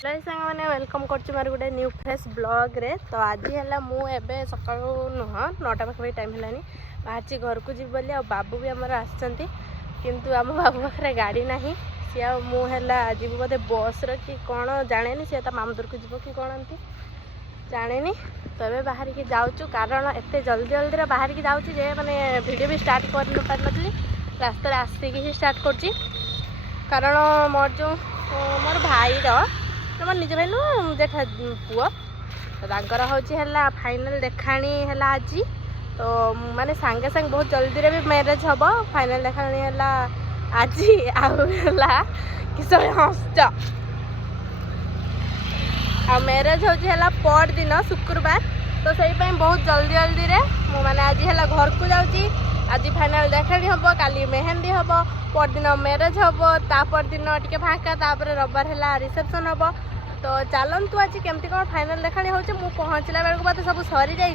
सांग मैंने वेलकम कर मार गोटे न्यू फ्रेश ब्लॉग रे। तो आज है मुझे सका नुह 9टा पाखे टाइम है बाहर घर को जी बोली आ बाबू भी आमर आसुँच किंतु आम बाबू पाखे गाड़ी ना सी मुझे जीव बोधे बस कि कौन जाने सी मामदूर को जीव कि कौन एमती जाने तो ये बाहर की जाऊँ कारण एत जल्दी जल्दी बाहर की जाऊँ मैंने वीडियो भी स्टार्ट कर पार नी रास्ता आसिक ही स्टार्ट कर कारण मोर जो मोर भाईर मोर निज भाई नु जेठा पुओ तो हूँ फाइनल देखाणी है आज। तो माने सांगे सांगे बहुत जल्दी रे भी मैरिज हम फाइनल देखाणी है आज आला कि सब हंस आ मैरिज हूँ पर दिन शुक्रवार। तो सही बहुत जल्दी जल्दी रे माने आज है घर को जाऊँगी। आज फाइनल देखाणी हम काली मेहंदी हम परदिन मैरिज हम तापर दिन टे फाँका तापर रविवार है रिसेप्शन हम। तो चलतु आज केमती कौन फाइनल देखाणी हो पहुँचला बेलू मत सब सरी जाइए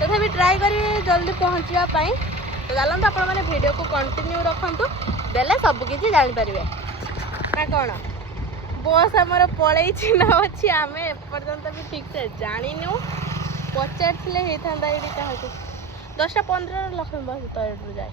तथापि ट्राए करी जल्दी पहुँचापी। तो चलतु आपण मैंने वीडियो को कंटिन्यू रखु देले सबकि जापर ना कौन बस आमर पलैछि ना अच्छी आम एपर्तंत भी ठीक से जाणीनु पचारे होता ये क्या 10:15 लक्ष्मी बस तो एड्रु जाए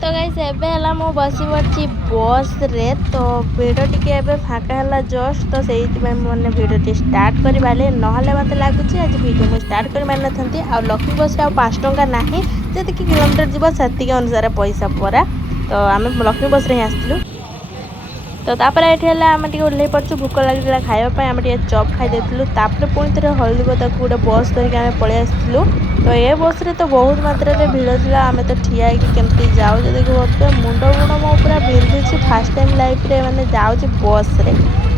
तो गाइस एबे हला मो बसी पड़ी बस रे। तो भिड़ टी फाँका है जस्ट तो से मैंने भिडियो स्टार्ट कर बाले ना मत लगुच आज भिडियो मुझे स्टार्ट कर मारि ना आ लक्ष्मी बस आ 5 टंका ना जी किलोमीटर जीव से अनुसार पैसा परा। तो आम लक्ष्मी बस रे आसलु। तो तापर ये आम ओल्ल पड़ू भोक लगे खावाई आम चप खाई पुणी थे हल्दी पदा को गोटे बस धरिक आम पलि आसलु। तो ये बस रे तो बहुत मात्रा रे भिड़ था आम तो ठिया केमती जाऊ देखिए मुंड मुंड मो पूरा बिंधुची फास्ट टाइम लाइफ रे मैंने जाऊँगी बस रे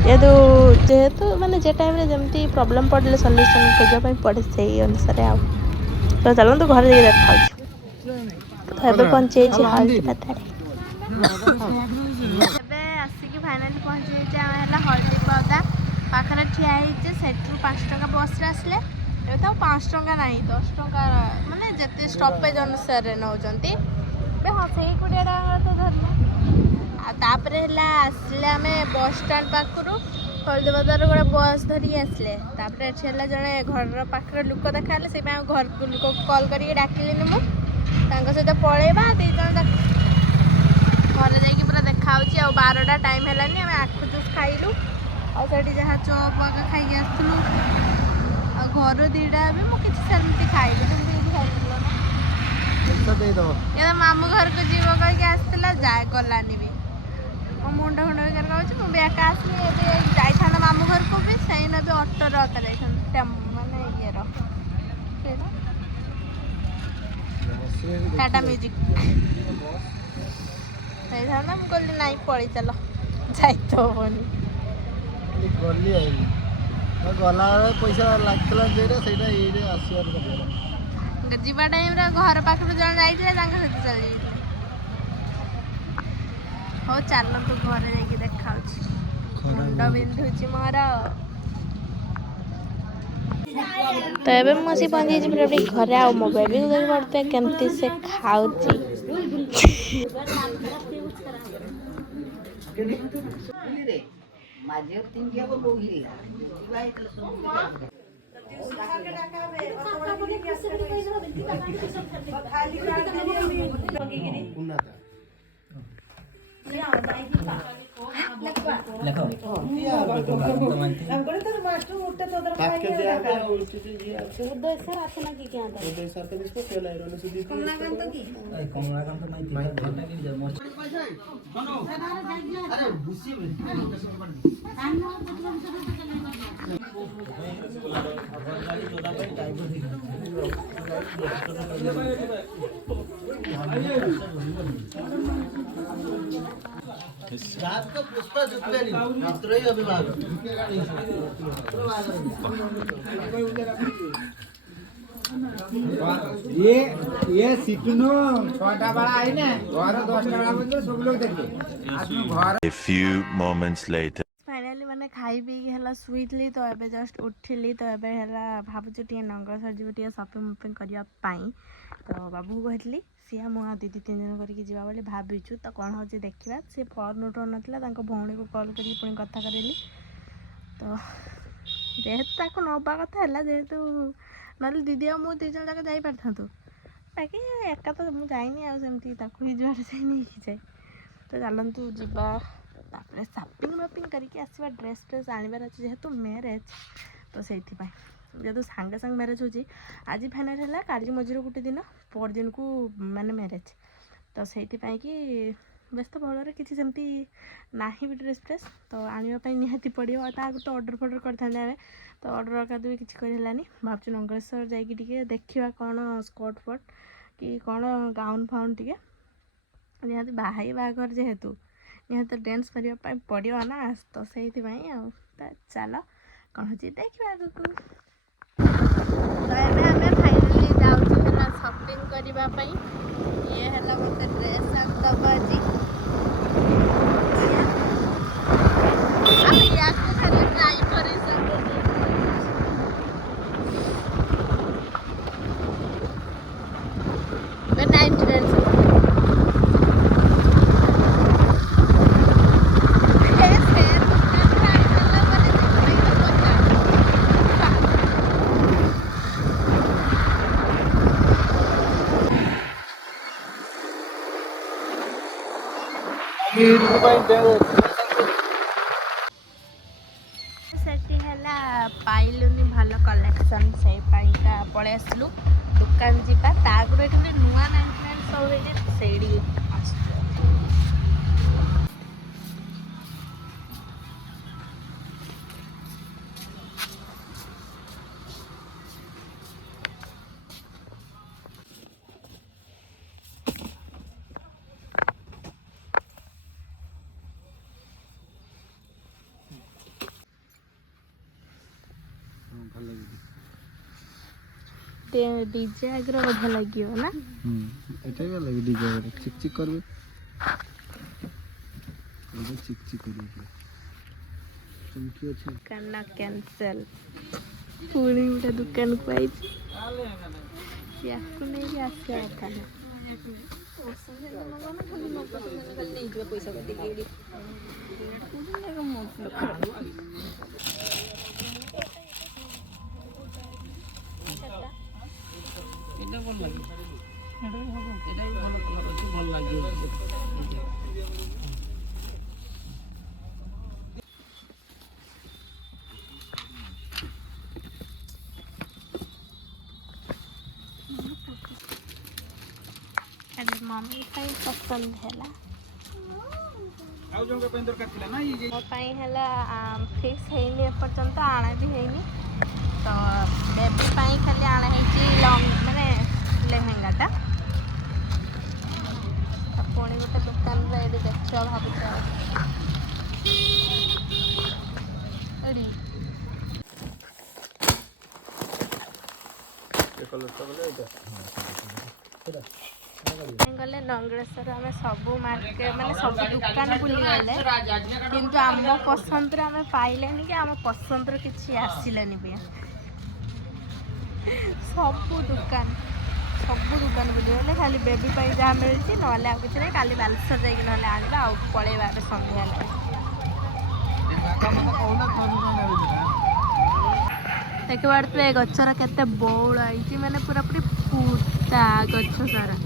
जेहेतु मैंने जे टाइम जमी प्रोब्लेम पड़े सल्यूशन खोजापी पड़े से अनुसार आ। तो चलते घर जाइए देखा तो ये पहुँचे हल्दी पदार आसिक फाइनाली पहुँचे हल्दी पदा पाखे ठिया से 5 टंका बस रे आसले तो 5 टंका ना 10 टंका माने जिते स्टपेज अनुसार नौकरी हाँ से कोड़े तो धरना तापर आसले आम बस स्टाण पाखु हल्दीपदार गोटे बस धरिक आसले ये जड़े घर पाखे लोक देखा से घर लोक कल कर डाकिली मुझे सहित पलैबा 2 जन घर जाकि पूरा देखा 12टा टाइम है आम आखु जूस खाइलु आठी जहाँ चप आगे खाई आसलु घर 2टा भी मुझे सेमती खाइलु तुम मामू घर को जीव कहीं आसला जाए गलानी भी मो मुंड फुंड बेकार कहूँ मुझे एका आसली जाइथा मामू घर को भी सही ना भी अटो रखा माने ये टाटा म्यूजिक ना मुझे ना पलि चल जाई तो हेनी गला पैसा लगता जीवा टाइम घर पाखर जन जाइए सहित चल जाइए। हो चलतु घर जाकि देखा मुंड बिंधुची मोर। तो ये मुझे पहुँची घर आ मो बेबी को देख पड़ते केमती से खाऊची पुष्पा अभिभावक ये सिकनो 6टा बड़ा आई ना घर 10टा बड़ा बंद सब लोग देखे आज घर। A few moments later finally मैंने खाई पी है शुईली तो एबे जस्ट उठिली तो एबे है भावुँ टे नंगलसर जी टे सपिंग मपिंग करने तो बाबू को कहली सी मुझे दीदी 3 दिन करके जावा बोली भाविचु तो कौन हो देखा सी फोन उठाऊ ना भौणी को कल कर पुणी कथा करेली तो जेहेतु नवा कथा है जेहेतु ना दीदी आ मुझे 2 जन जाक जापरि बाकी एका तो मुझे जाइनी आमती ही जुआड़े जाए तो चलतु जीवा तापर सपिंग मपिंग करके आसवा ड्रेस फ्रेस आनबार अच्छे जेहेतु मैरेज तो से जेहेतु सांगे सांगे मैरेज होची आज फाइनाल है काली मझे गोटे दिन पर दिन को माने मैरेज तो से कि व्यस्त भल किसी सेमती ना भी ड्रेस फ्रेस तो आने निहाती पड़ो तो ऑर्डर फर्डर करते तो ऑर्डर का भी किसी करानी भावुँ नंगलेश्वर जाइए देखा कौन स्कर्ट फट कि कौन गाउन फाउन टे निहाती बाहाई बाघर जेहेतु निहाती डांस करने पड़ो ना तो से चल कौन हो देखा आगू तो एबे हमें फाइनली जाऊँ शॉपिंग करने ये है मत ड्रेस आनदब आज खाली ट्राई कर सेठी है पाइलुनी भल कलेक्शन से पलि आसलु दुकान जीवा तागुर नुआ 99 सब से डीजे आगे बढ़िया लगे ना এটা ভাল লাগে ডিজে আগে চিক চিক করবে এটা চিক চিক করবে চমকি আছে কান্না ক্যান্সেল পুଣି ଗୋଟେ ଦୋକାନକୁ ଆଇଛି ୟାକୁ ନେଇକି ଆସିବା କଥା ନା ପଇସା କାଟିକି ଭଲ ଲାଗିବ मम्मी पसंद है ଆଉ ଜଣଙ୍କ ପାଇଁ ଦରକାର ଥିଲା ନା ଇଏ ମୋ ପାଇଁ ହେଲା ଫିକ୍ସ ହେଇନି ଏପର୍ଯ୍ୟନ୍ତ ଆଣା ବି ହେଇନି ତ ବେବି ପାଇଁ ଖାଲି ଆଣା ହେଇଛି ଲଙ୍ଗ ମାନେ ଲେହେଙ୍ଗାଟା ପୁଣି ଗୋଟେ ଦୋକାନରେ ଏଠି ଦେଖିବା ଭାବୁଛି ଏଠି गले नंगलेश्वर आम सब मार्केट माने सब दुकान बुली गले किंतु आम पसंद आम पाइले कि आम पसंद किसी आसलानी पे सब दुकान बुली गले खाली बेबी पाई जहाँ मिली ना किसी ना काली बालेश्वर जाइए ना आना पलैबा संध्या देखिए पड़े गचर के बौल आई मैंने पूरा पूरी फूटा गच सारा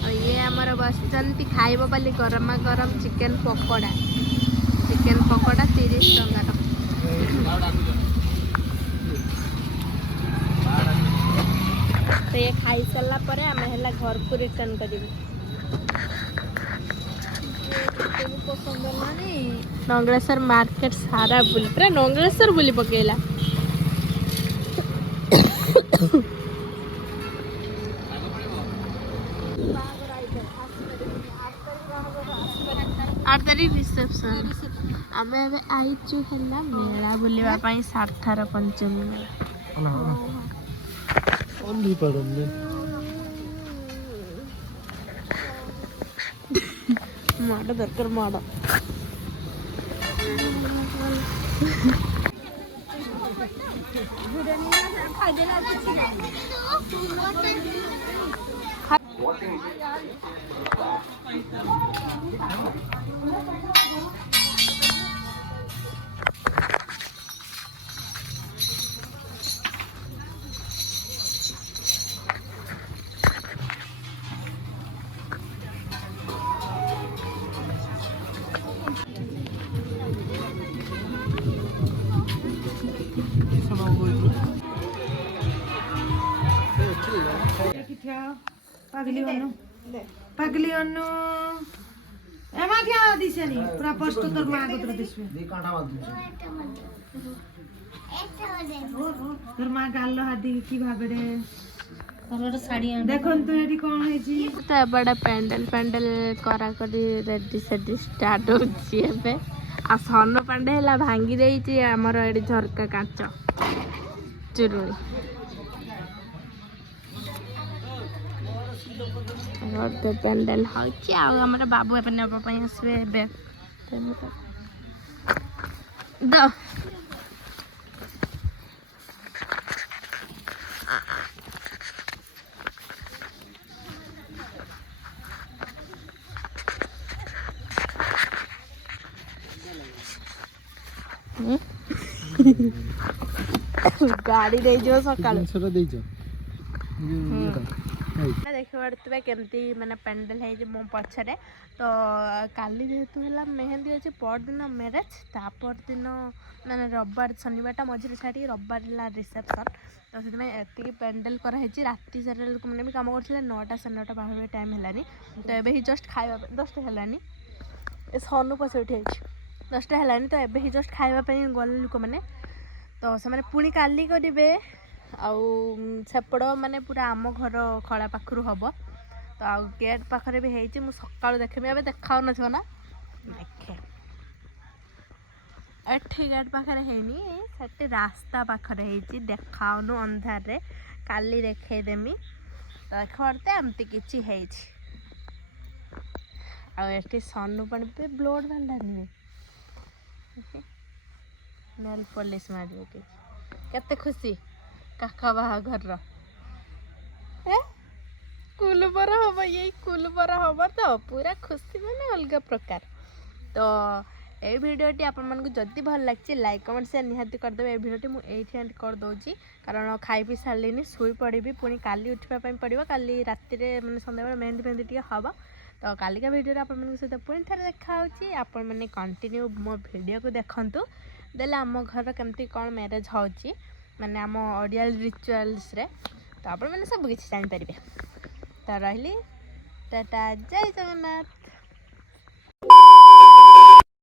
और ये आमर बसचंती खाइब बोली गरमा गरम चिकेन पकोड़ा 30 टंकार तो ये खाई सारा पर आम है घर को रिटर्न कर नंगलेश्वर मार्केट सारा बुली पूरा नंगलेश्वर बुली पकेला रिसेप्शन आम आईचु है मेला बुलवाई सार्थार पंचमी मेला माड़ दरकार माड़ पागली अन्नु एमा क्या दिसे नि पुरा पस्तो तोर मागो तर दिसबे तोर मा गाल्लो हादी की भाबेडे तोर साड़ी देखन तो एडी कोन हेजी तो बड़ा पैंडल पैंडल करा करी रेडी सेडी स्टार्ट होची एबे आ सोनो पांडे हला भांगी देइची हमर एडी झरका काच चुरुई और तो पैंडल होची आ हमर बाबू अपन नेबा पई आसबे एबे दो गाड़ी दे जो सकाळ देखिए केमती मैंने पेंडल है मो पछरे तो काली जेहेतु है मेहंदी अच्छे परदिन मैरेज तापर दिन मैंने रविवार शनिवार मझे छाड़ी रविवार रिसेप्शन तो से ये पेंडल कराई राति सारा लोक मैंने भी कम करते 9टा 9:30 बाहर टाइम है तो ये ही जस्ट खावा 10टा है सनु पछ उठी 10टा है तो ये ही जस्ट खावाई गले लोक मैंने तो से पुणी काली करेंगे सेपड़ माने पूरा आम घर खला पाखु हम तो आ गेट पाखे भी हो सका देखेबी ए देखा ना देखे एठी गेट पाखे से रास्ता पाखे देखाऊनु अंधार काली देखेदेमी तो देखते एमती किसी आठी सनु पानी पे ब्लड बांधानी नेल पॉलिश मारियो केते खुशी काका बाहाघर कुलबर हम यही कुलबर हम तो पूरा खुशी मैंने अलग प्रकार तो ये भिडियोटी आपण मानक जदि भल लगे लाइक कमेंट शेयर निहाती करदे ये भिडियोटी मुझे एंड कर दूसरी कारण खाई पी सारे शुई पड़ी पुणी काली उठापी पड़ो काली राति मैंने सन्ध्या मेहंदी फेहंदी टी हम तो कालिका भिडियो आपण सहित पुणी थे देखा आपण मैंने कंटिन्यू मो भिडियो को देखु देले आम घर केमती कौन मैरेज होची माने आम ओडियल रिचुअल्स रे तो आपण मैंने सब किसी जान पारे तो रही टाटा जय जगन्नाथ।